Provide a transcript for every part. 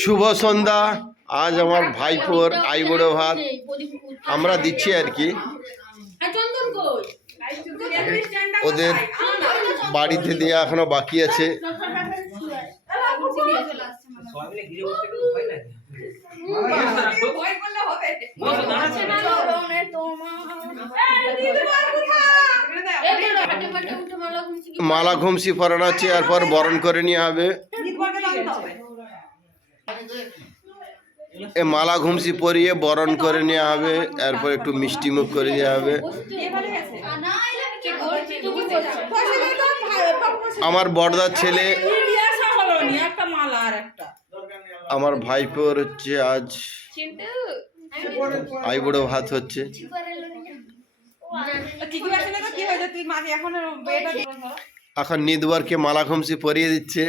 শুভ সন্ধ্যা। আজ আমার ভাইপোর আইবুড়ো ভাত আমরা দিচ্ছি আর কি। ওদের বাড়িতে দেওয়া এখনো বাকি আছে। মালা ঘুমসি পরানো হচ্ছে, এরপর বরণ করে নিয়ে হবে। মালা ঘুমসি পরিয়ে বরণ করে নেওয়া হবে, এরপর একটু মিষ্টি মুখ করে দেওয়া হবে। আমার বড়দার ছেলে আমার ভাইপোর হচ্ছে আজ আইবুড়ো ভাত হচ্ছে। এখন নিদবরকে মালা ঘুমসি পরিয়ে দিচ্ছে।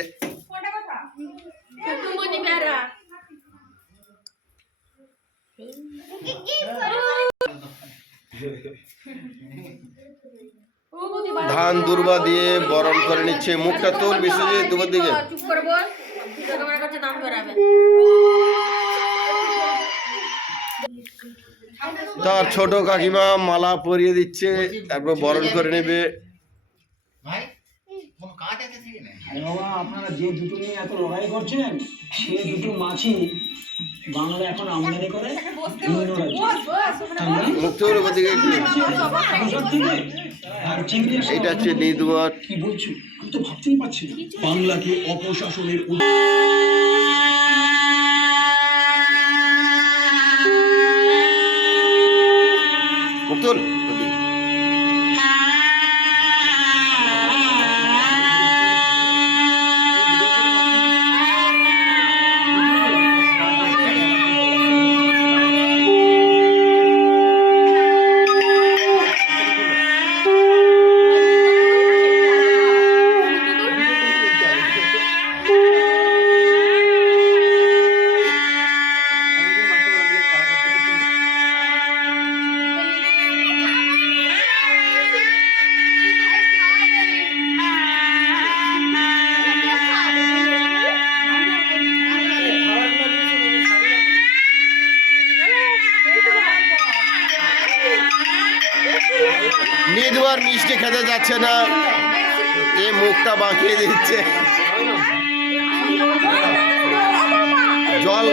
ধান দুর্বা দিয়ে বরণ করে নিচ্ছে। মুখটা তোল বিশ্বজিৎ দুবার দিকে। তার ছোট কাকিমা মালা পরিয়ে দিচ্ছে, তারপর বরণ করে নেবে। আপনারা যে দুটো নিয়ে এত লড়াই করছেন, সে দুটো মাছই বাংলা এখন আমদানি করে এইটা হচ্ছে নিদবর। কি বলছো? আমি তো ভাবতেই পারছি না বাংলাকে অপশাসনের মুক্তুল নিদবর মিষ্টি খেতে যাচ্ছে না, এ মুখটা বাঁকিয়ে দিচ্ছে। জল